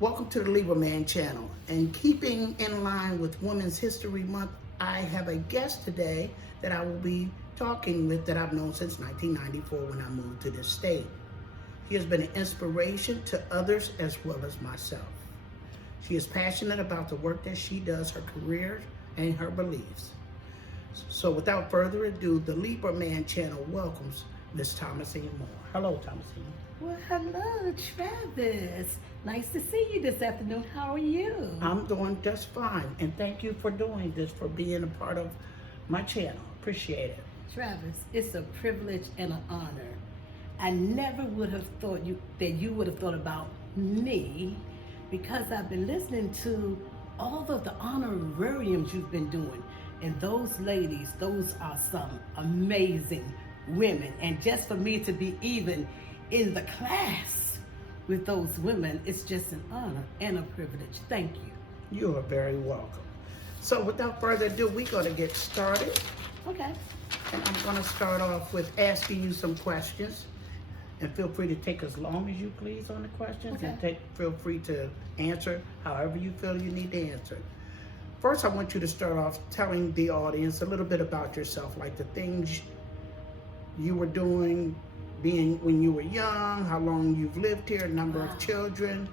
Welcome to the Lieberman channel. And keeping in line with Women's History Month, I have a guest today that I will be talking with that I've known since 1994 when I moved to this state. He has been an inspiration to others as well as myself. She is passionate about the work that she does, her career, and her beliefs. So without further ado, the Lieberman channel welcomes Miss Thomasine Moore. Hello, Thomasine. Well, hello, Travis. Nice to see you this afternoon. How are you? I'm doing just fine, and thank you for doing this, for being a part of my channel. Appreciate it. Travis, it's a privilege and an honor. I never would have thought that you would have thought about me, because I've been listening to all of the honorariums you've been doing. And those ladies, those are some amazing women. And just for me to be even in the class with those women, it's just an honor and a privilege. Thank you. You are very welcome. So without further ado, we're going to get started. Okay. And I'm going to start off with asking you some questions. And feel free to take as long as you please on the questions. Okay. And feel free to answer however you feel you need to answer. First, I want you to start off telling the audience a little bit about yourself, like the things you were doing when you were young, how long you've lived here, number of children,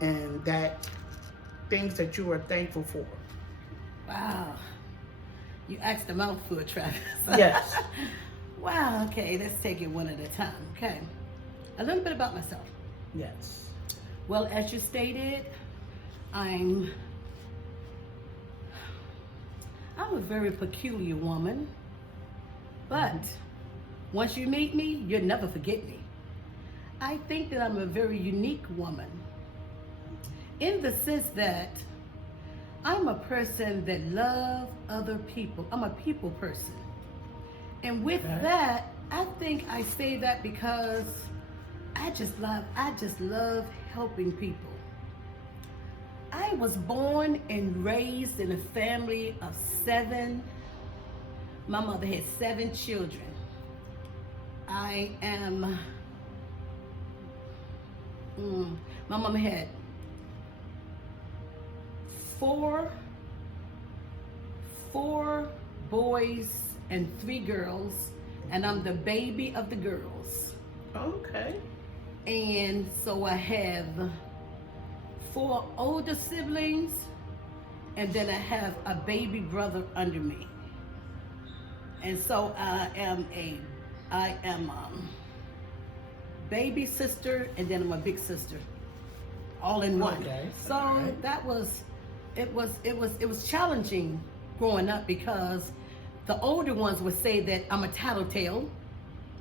and that things that you are thankful for. Wow. You asked a mouthful, Travis. Yes. Wow, okay, let's take it one at a time, okay? A little bit about myself. Yes. Well, as you stated, I'm a very peculiar woman, but once you meet me, you'll never forget me. I think that I'm a very unique woman in the sense that I'm a person that loves other people. I'm a people person. And with that, I think I say that because I just love helping people. I was born and raised in a family of 7. My mother had 7 children. My mama had 4 boys and 3 girls, and I'm the baby of the girls. Okay. And so I have 4 older siblings, and then I have a baby brother under me. And so I am baby sister, and then I'm a big sister, all in one. Okay. So it was challenging growing up, because the older ones would say that I'm a tattletale.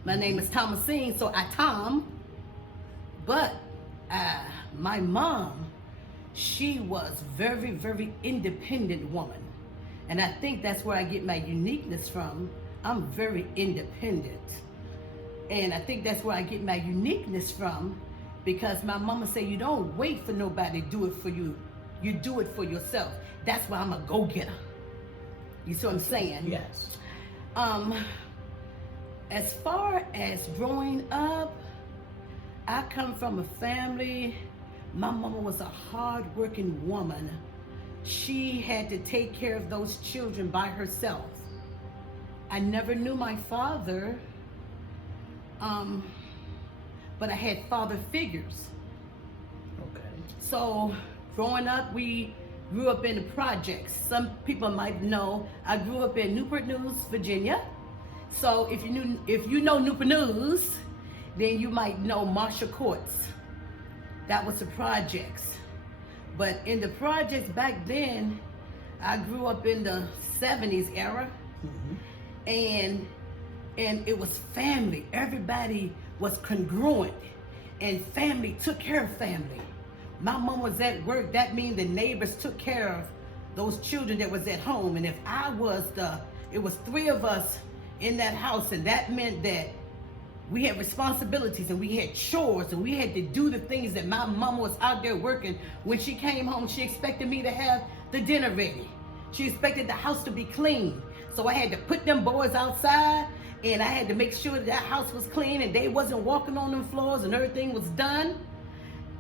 My name is Thomasine, so I Tom. But my mom, she was very, very independent woman. And I think that's where I get my uniqueness from. I'm very independent. And I think that's where I get my uniqueness from, because my mama say you don't wait for nobody to do it for you. You do it for yourself. That's why I'm a go-getter. You see what I'm saying? Yes. As far as growing up, I come from a family. My mama was a hard-working woman. She had to take care of those children by herself. I never knew my father, but I had father figures. Okay. So growing up, we grew up in the projects. Some people might know I grew up in Newport News, Virginia. So if you know Newport News, then you might know Marshall Courts. That was the projects. But in the projects back then, I grew up in the 70s era. And it was family. Everybody was congruent, and family took care of family. My mom was at work. That means the neighbors took care of those children that was at home. And if it was 3 of us in that house, and that meant that we had responsibilities and we had chores and we had to do the things that my mama was out there working. When she came home, she expected me to have the dinner ready. She expected the house to be clean. So I had to put them boys outside, and I had to make sure that house was clean and they wasn't walking on them floors and everything was done.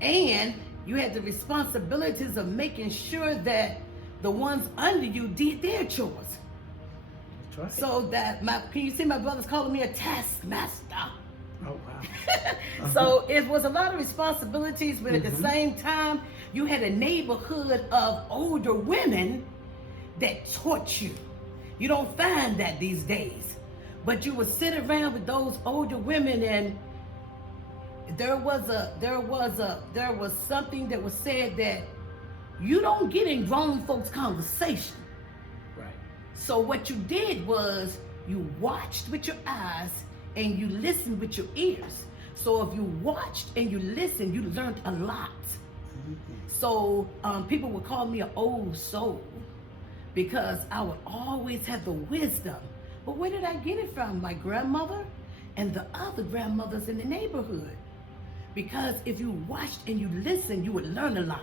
And you had the responsibilities of making sure that the ones under you did their chores. That's right. So that can you see my brother's calling me a taskmaster? Oh, wow. So it was a lot of responsibilities, but at the same time, you had a neighborhood of older women that taught you. You don't find that these days. But you would sit around with those older women, and there was something that was said that you don't get in grown folks' conversation. Right. So what you did was you watched with your eyes and you listened with your ears. So if you watched and you listened, you learned a lot. So people would call me an old soul because I would always have the wisdom. But where did I get it from? My grandmother and the other grandmothers in the neighborhood. Because if you watched and you listened, you would learn a lot.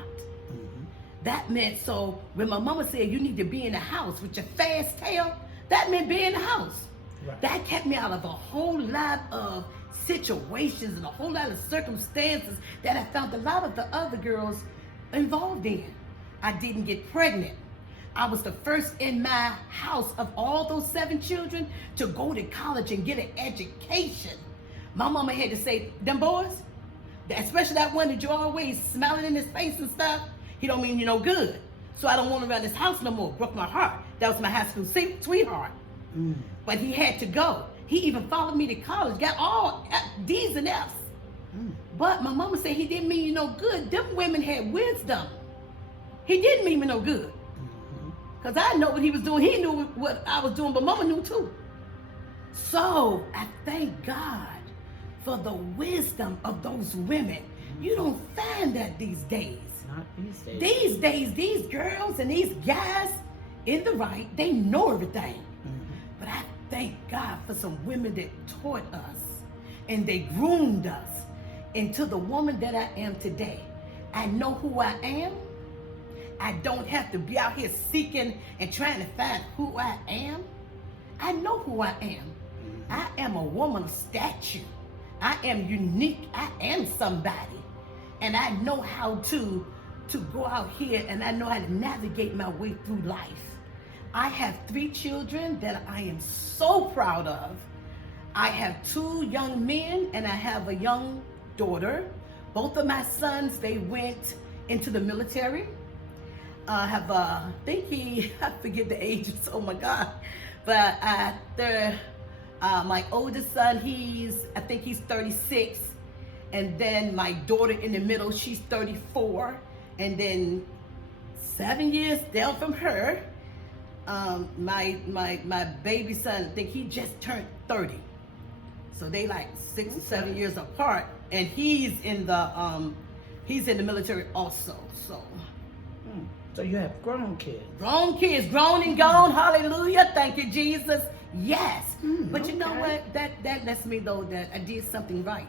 That meant, so when my mama said you need to be in the house with your fast tail, that meant be in the house. Right. That kept me out of a whole lot of situations and a whole lot of circumstances that I found a lot of the other girls involved in. I didn't get pregnant. I was the first in my house of all those 7 children to go to college and get an education. My mama had to say, them boys, especially that one that you're always smiling in his face and stuff, he don't mean you no good. So I don't want him around this house no more. Broke my heart. That was my high school sweetheart. But he had to go. He even followed me to college, got all D's and F's. But my mama said he didn't mean you no good. Them women had wisdom. He didn't mean me no good. Because I know what he was doing. He knew what I was doing, but mama knew too. So I thank God for the wisdom of those women. You don't find that these days. Not these days. These days, these girls and these guys in the right, they know everything. But I thank God for some women that taught us and they groomed us into the woman that I am today. I know who I am. I don't have to be out here seeking and trying to find who I am. I know who I am. I am a woman of stature. I am unique. I am somebody. And I know how to go out here, and I know how to navigate my way through life. I have 3 children that I am so proud of. I have 2 young men and I have a young daughter. Both of my sons, they went into the military. I have, I forget the ages, oh my God. But my oldest son, I think he's 36. And then my daughter in the middle, she's 34. And then 7 years down from her, my baby son, I think he just turned 30. So they like 6 or 7 years apart, and he's in the military also. So you have grown kids. Grown kids, grown and gone. Hallelujah. Thank you, Jesus. Yes. But you know what? That lets me know that I did something right.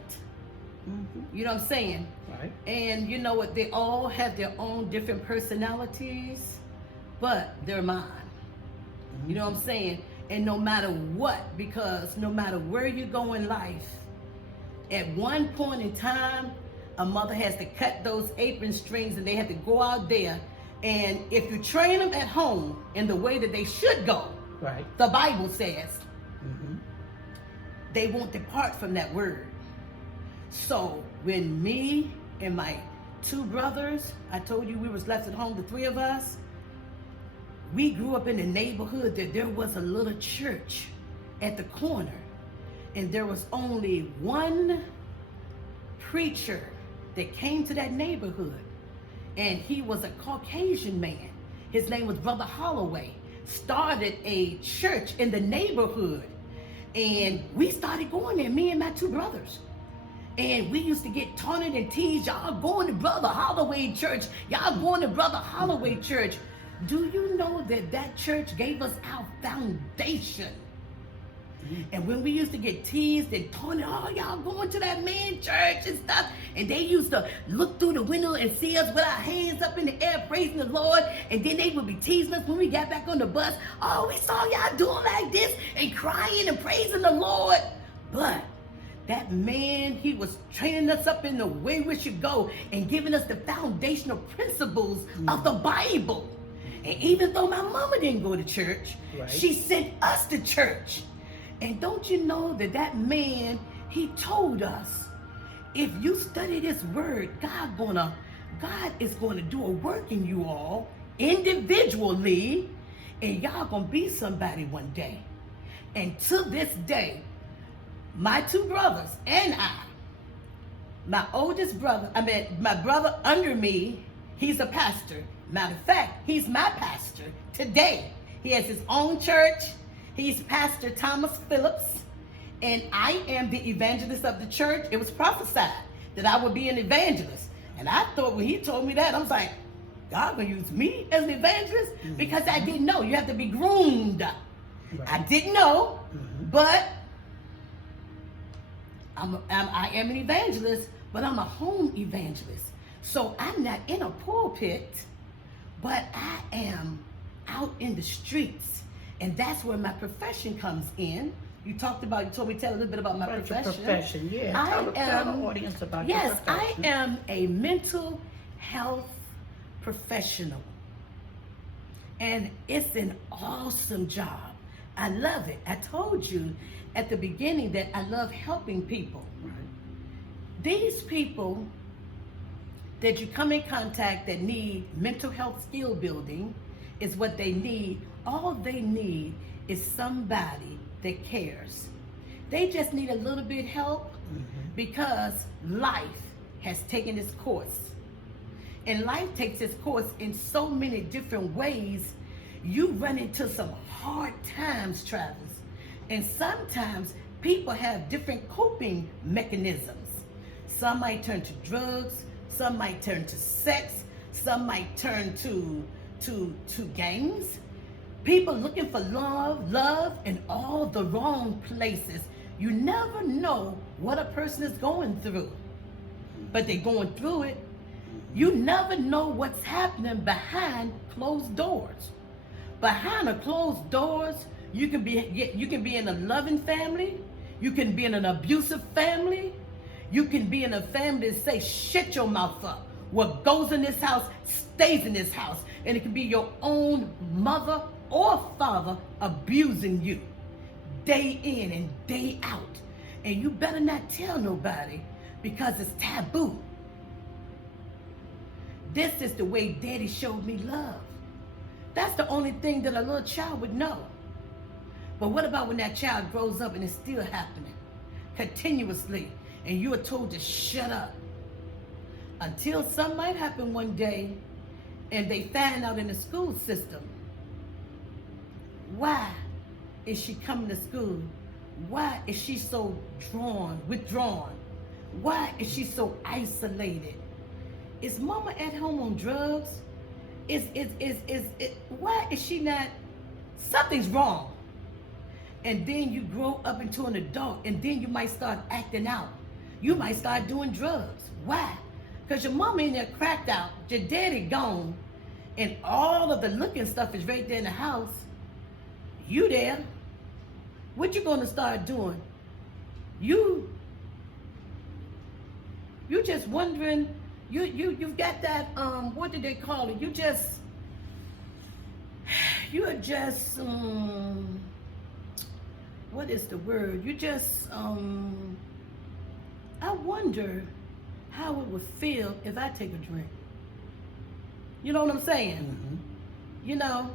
You know what I'm saying? Right. And you know what? They all have their own different personalities, but they're mine. You know what I'm saying? And no matter what, because no matter where you go in life, at one point in time, a mother has to cut those apron strings and they have to go out there. And if you train them at home in the way that they should go, right, the Bible says, they won't depart from that word. So when me and my 2 brothers, I told you we was left at home, the 3 of us, we grew up in a neighborhood that there was a little church at the corner. And there was only one preacher that came to that neighborhood. And he was a Caucasian man. His name was Brother Holloway. Started a church in the neighborhood. And we started going there, me and my 2 brothers. And we used to get taunted and teased. Y'all going to Brother Holloway Church. Y'all going to Brother Holloway Church. Do you know that that church gave us our foundation? And when we used to get teased and taunted, oh, y'all going to that man church and stuff. And they used to look through the window and see us with our hands up in the air praising the Lord. And then they would be teasing us when we got back on the bus. Oh, we saw y'all doing like this and crying and praising the Lord. But that man, he was training us up in the way we should go and giving us the foundational principles of the Bible. And even though my mama didn't go to church, she sent us to church. And don't you know that man, he told us, if you study this word, God is going to do a work in you all individually, and y'all going to be somebody one day. And to this day, my two brothers and my oldest brother, my brother under me, he's a pastor. Matter of fact, he's my pastor today. He has his own church. He's Pastor Thomas Phillips, and I am the evangelist of the church. It was prophesied that I would be an evangelist. And I thought when he told me that, I was like, God gonna use me as an evangelist? Because I didn't know. You have to be groomed. I didn't know, but I am an evangelist, but I'm a home evangelist. So I'm not in a pulpit, but I am out in the streets. And that's where my profession comes in. You told me tell a little bit about my profession. Yeah. Tell the audience about your profession. Yes, I am a mental health professional. And it's an awesome job. I love it. I told you at the beginning that I love helping people. Right. These people that you come in contact that need mental health skill building is what they need. All they need is somebody that cares. They just need a little bit help because life has taken its course. And life takes its course in so many different ways. You run into some hard times, Travis. And sometimes people have different coping mechanisms. Some might turn to drugs, some might turn to sex, some might turn to gangs. People looking for love in all the wrong places. You never know what a person is going through, but they're going through it. You never know what's happening behind closed doors. Behind the closed doors, you can be in a loving family, you can be in an abusive family, you can be in a family that say, shut your mouth up. What goes in this house stays in this house. And it can be your own mother or father abusing you day in and day out. And you better not tell nobody because it's taboo. This is the way Daddy showed me love. That's the only thing that a little child would know. But what about when that child grows up and it's still happening continuously and you are told to shut up until something might happen one day and they find out in the school system, why is she coming to school? Why is she so withdrawn? Why is she so isolated? Is mama at home on drugs? Why is she not? Something's wrong. And then you grow up into an adult and then you might start acting out. You might start doing drugs. Why? Because your mama in there cracked out, your daddy gone, and all of the looking stuff is right there in the house. You there. What you gonna start doing? You just wondering, you've got that, what did they call it? You are just, what is the word? You just, I wonder how it would feel if I take a drink. You know what I'm saying? You know,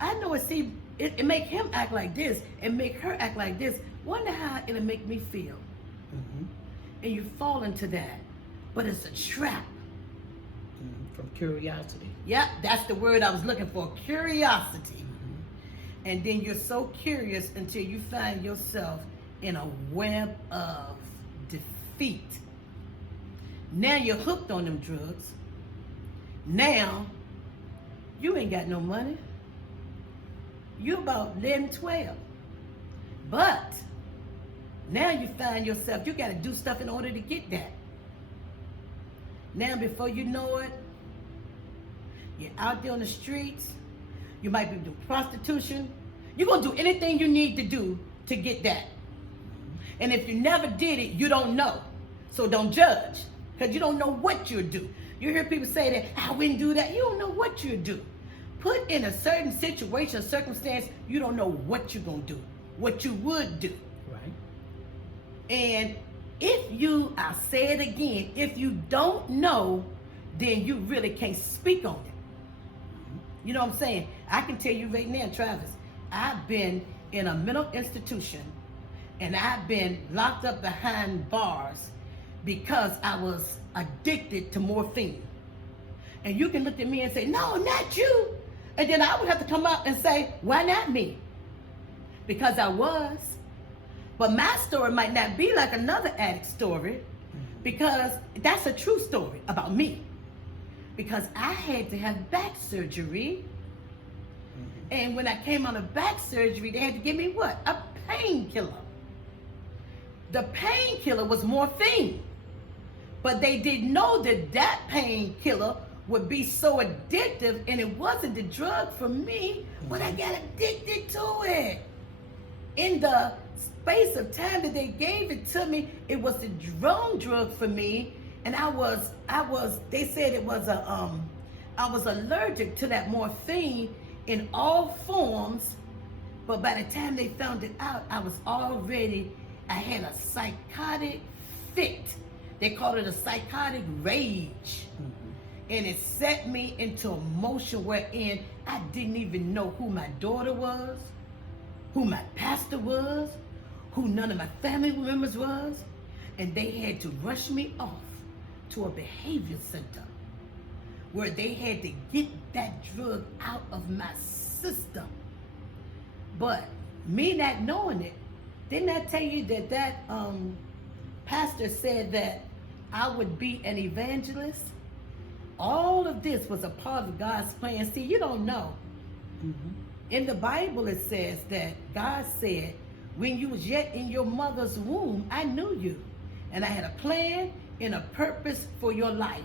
I know it make him act like this and make her act like this. Wonder how it'll make me feel. And you fall into that. But it's a trap. From curiosity. Yep, that's the word I was looking for, curiosity. And then you're so curious until you find yourself in a web of defeat. Now you're hooked on them drugs. Now, you ain't got no money. You're about 11, 12. But now you find yourself, you got to do stuff in order to get that. Now, before you know it, you're out there on the streets. You might be doing prostitution. You're going to do anything you need to do to get that. And if you never did it, you don't know. So don't judge, because you don't know what you'll do. You hear people say that, I wouldn't do that. You don't know what you'll do. Put in a certain situation, circumstance, you don't know what you're going to do, what you would do. Right. And if you, I'll say it again, if you don't know, then you really can't speak on it. You know what I'm saying? I can tell you right now, Travis, I've been in a mental institution and I've been locked up behind bars because I was addicted to morphine. And you can look at me and say, no, not you. And then I would have to come up and say, why not me? Because I was. But my story might not be like another addict's story, because that's a true story about me. Because I had to have back surgery. And when I came out of back surgery, they had to give me what? A painkiller. The painkiller was morphine. But they didn't know that that painkiller would be so addictive, and it wasn't the drug for me, but I got addicted to it. In the space of time that they gave it to me, it was the wrong drug for me, and they said it was I was allergic to that morphine in all forms, but by the time they found it out, I had a psychotic fit. They called it a psychotic rage. And it set me into a motion wherein I didn't even know who my daughter was, who my pastor was, who none of my family members was. And they had to rush me off to a behavior center where they had to get that drug out of my system. But me not knowing it, didn't I tell you that pastor said that I would be an evangelist? All of this was a part of God's plan. See, you don't know. In the Bible it says that God said, when you was yet in your mother's womb, I knew you. And I had a plan and a purpose for your life.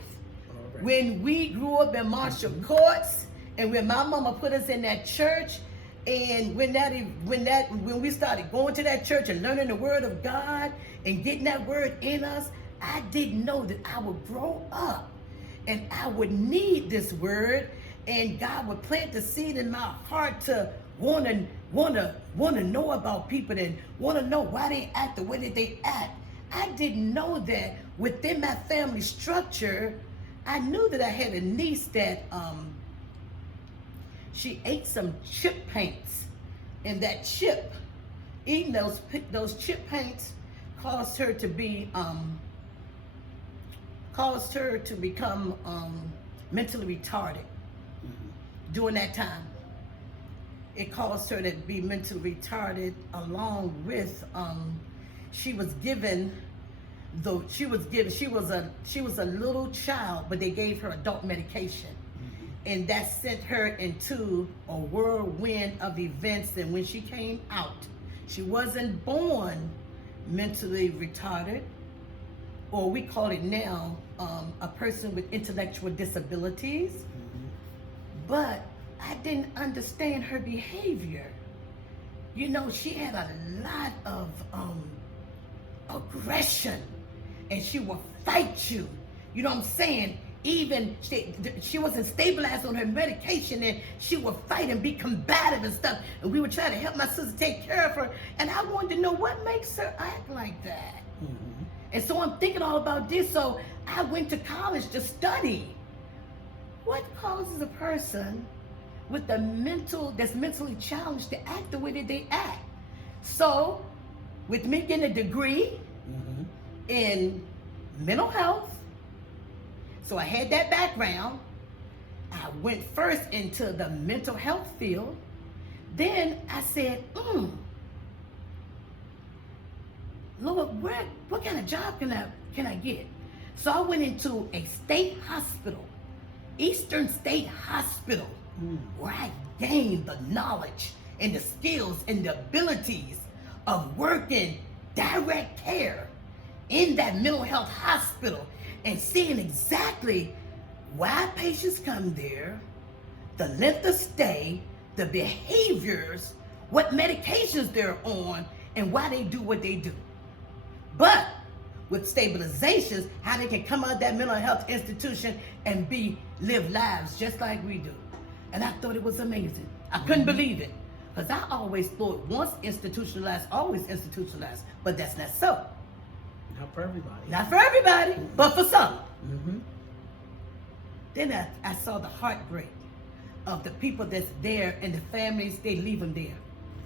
Right. When we grew up in Marshall Courts, and when my mama put us in that church, and when we started going to that church and learning the word of God and getting that word in us, I didn't know that I would grow up and I would need this word, and God would plant the seed in my heart to want to know about people and want to know why they act the way that they act. I didn't know that within my family structure. I knew that I had a niece that she ate some chip paints, and that chip, eating those chip paints, caused her to become mentally retarded. During that time, it caused her to be mentally retarded, along with she was a little child, but they gave her adult medication. And that sent her into a whirlwind of events. And when she came out, she wasn't born mentally retarded, or we call it now a person with intellectual disabilities. But I didn't understand her behavior. You know, she had a lot of aggression, and she will fight you. You know what I'm saying? Even she wasn't stabilized on her medication, and she would fight and be combative and stuff. And we would try to help my sister take care of her. And I wanted to know what makes her act like that. And so I'm thinking all about this. So I went to college to study. What causes a person with that's mentally challenged to act the way that they act? So with me getting a degree in mental health, so I had that background. I went first into the mental health field. Then I said, Lord, what kind of job can I get? So I went into a state hospital, Eastern State Hospital, where I gained the knowledge and the skills and the abilities of working direct care in that mental health hospital, and seeing exactly why patients come there, the length of stay, the behaviors, what medications they're on, and why they do what they do. but with stabilizations, how they can come out of that mental health institution and live lives just like we do. And I thought it was amazing. I couldn't believe it. Because I always thought once institutionalized, always institutionalized. But that's not so. Not for everybody. Not for everybody, but for some. Mm-hmm. Then I saw the heartbreak of the people that's there and the families, they leave them there.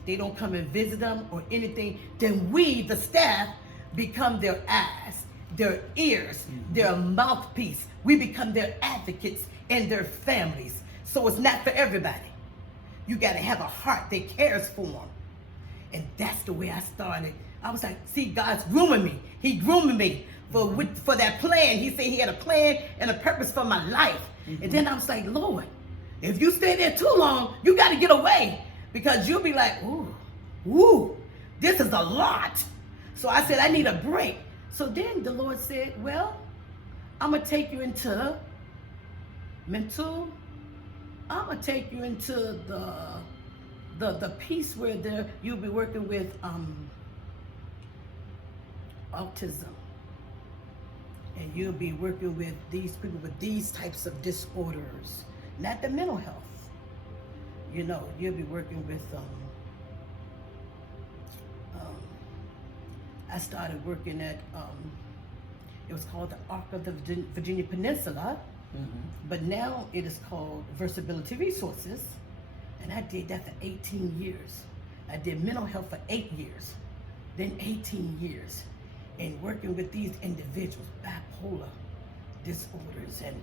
They don't come and visit them or anything. Then we, the staff, become their eyes, their ears, their mouthpiece. We become their advocates and their families. So it's not for everybody. You got to have a heart that cares for them. And that's the way I started. I was like, see, God's grooming me. He grooming me for that plan. He said he had a plan and a purpose for my life. And then I was like, Lord, if you stay there too long, you got to get away. Because you'll be like, ooh, this is a lot. So I said, I need a break. So then the Lord said, well, I'm going to take you into mental. I'm going to take you into the piece where you'll be working with autism. And you'll be working with these people with these types of disorders, not the mental health. You know, you'll be working with, I started working at, it was called the Arc of the Virginia Peninsula, but now it is called Versability Resources. And I did that for 18 years. I did mental health for 8 years, then 18 years. And working with these individuals, bipolar disorders and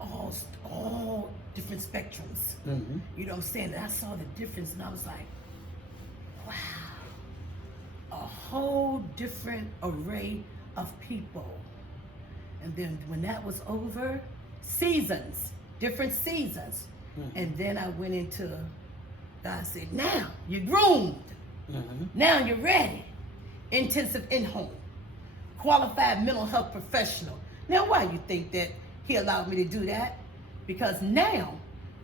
all different spectrums. You know what I'm saying? And I saw the difference and I was like, wow, a whole different array of people. And then when that was over, different seasons. And then I went into, God said, now you're groomed. Now you're ready. Intensive in-home. Qualified mental health professional. Now, why you think that he allowed me to do that? Because now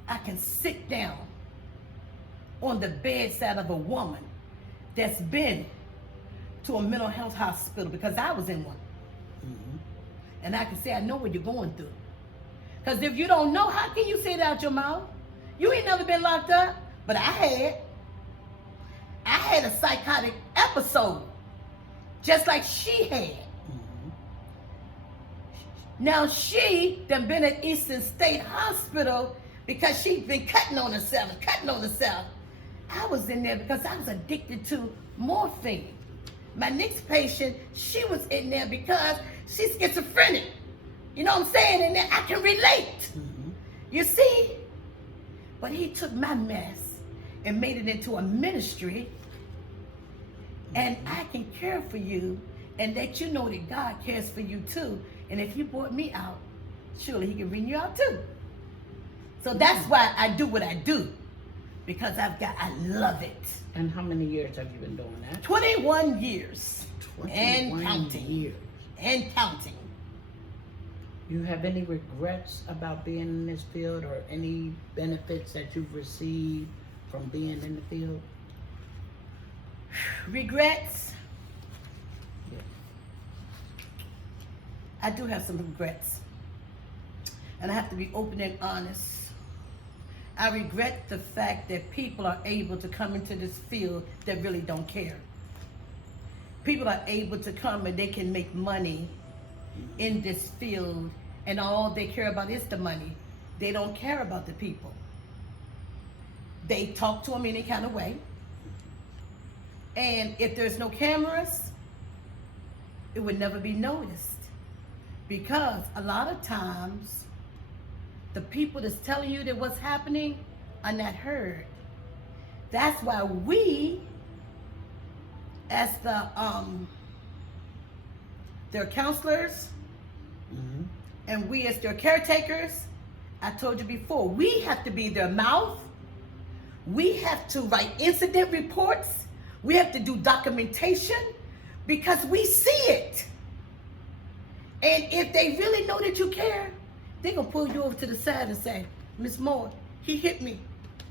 I can sit down on the bedside of a woman that's been to a mental health hospital, because I was in one. And I can say, I know what you're going through. Because if you don't know, how can you say it out your mouth? You ain't never been locked up, but I had a psychotic episode, just like she had. Now she done been at Eastern State Hospital because she'd been cutting on herself. I was in there because I was addicted to morphine. My next patient, she was in there because she's schizophrenic. You know what I'm saying? And I can relate. You see? But he took my mess and made it into a ministry. And I can care for you and let you know that God cares for you too. And if you brought me out, surely he can bring you out too. So that's why I do what I do. Because I love it. And how many years have you been doing that? 21 years. 21 and counting. years. And counting. You have any regrets about being in this field or any benefits that you've received from being in the field? Regrets? Yeah. I do have some regrets. And I have to be open and honest. I regret the fact that people are able to come into this field that really don't care. People are able to come and they can make money in this field, and all they care about is the money. They don't care about the people. They talk to them any kind of way. And if there's no cameras, it would never be noticed. Because a lot of times, the people that's telling you that what's happening are not heard. That's why we, as their counselors, and we as their caretakers, I told you before, we have to be their mouth. We have to write incident reports. We have to do documentation because we see it. And if they really know that you care, they're going to pull you over to the side and say, Miss Moore, he hit me.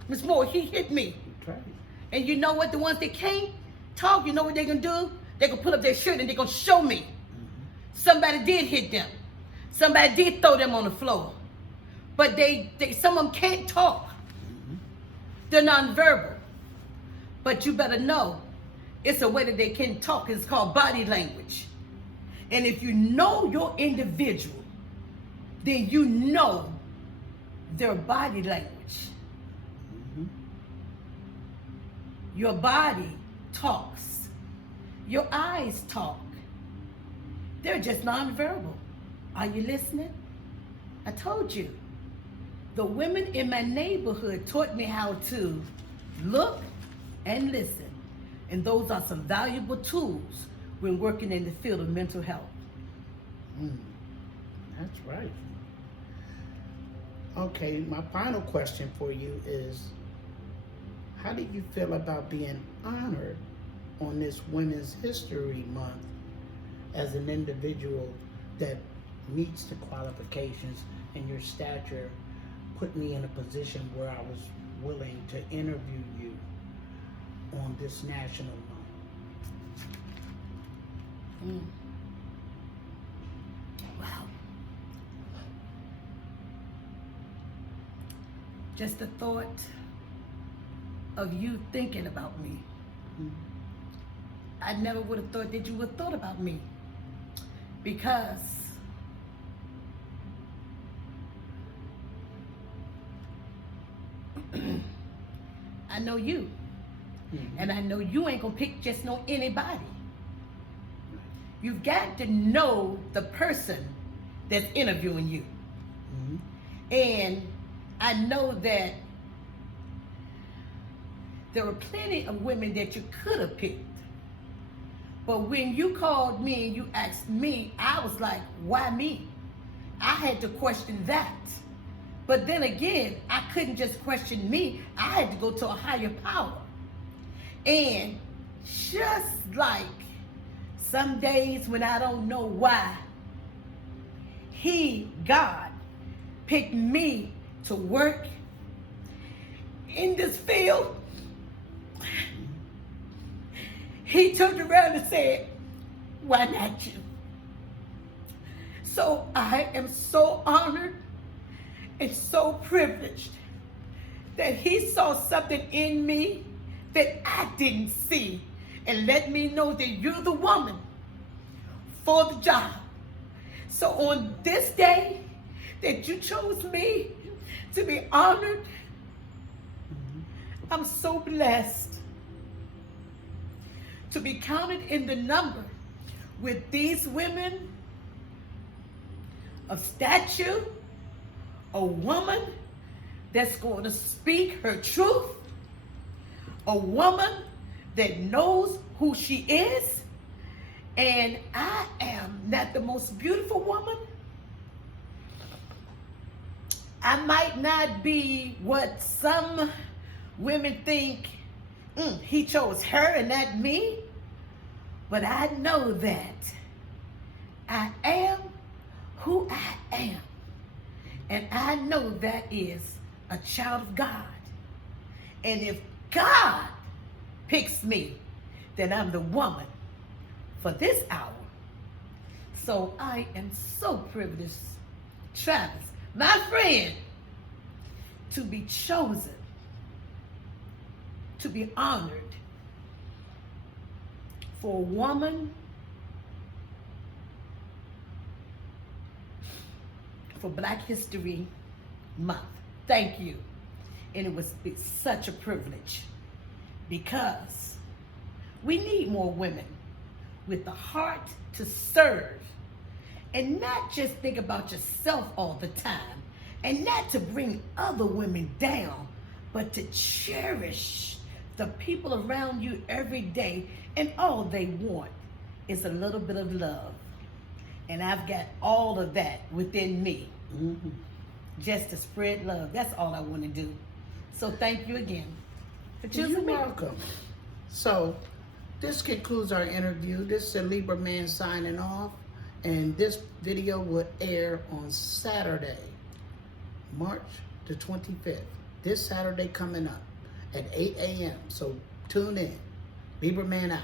Miss Moore, he hit me. Right. And you know what? The ones that can't talk, you know what they're going to do? They're going to put up their shirt and they're going to show me. Somebody did hit them. Somebody did throw them on the floor. But some of them can't talk. They're nonverbal. But you better know, it's a way that they can talk. It's called body language. And if you know your individual, then you know their body language. Your body talks. Your eyes talk. They're just nonverbal. Are you listening? I told you. The women in my neighborhood taught me how to look and listen. And those are some valuable tools when working in the field of mental health. That's right. Okay, my final question for you is, how do you feel about being honored on this Women's History Month as an individual that meets the qualifications, and your stature put me in a position where I was willing to interview you on this national month? Wow. Just the thought of you thinking about me. I never would have thought that you would have thought about me, because I know you. And I know you ain't gonna pick just no anybody. You've got to know the person that's interviewing you. And I know that there were plenty of women that you could have picked. But when you called me and you asked me, I was like, why me? I had to question that. But then again, I couldn't just question me. I had to go to a higher power. And just like some days when I don't know why, God, picked me to work in this field. He turned around and said, why not you? So I am so honored and so privileged that he saw something in me that I didn't see, and let me know that you're the woman for the job. So on this day that you chose me to be honored, I'm so blessed to be counted in the number with these women of stature, a woman that's going to speak her truth, a woman that knows who she is. And I am not the most beautiful woman. I might not be what some women think, he chose her and not me. But I know that I am who I am. And I know that is a child of God. And if God picks me, then I'm the woman for this hour. So I am so privileged, Travis, my friend, to be chosen, to be honored for a woman, for Black History Month. Thank you. And it was such a privilege, because we need more women with the heart to serve, and not just think about yourself all the time, and not to bring other women down, but to cherish the people around you every day, and all they want is a little bit of love. And I've got all of that within me, just to spread love. That's all I want to do. So thank you again for choosing me. You're welcome. So this concludes our interview. This is Libra Man signing off, and this video will air on Saturday, March the 25th. This Saturday coming up at 8 a.m. So tune in. Libra Man out.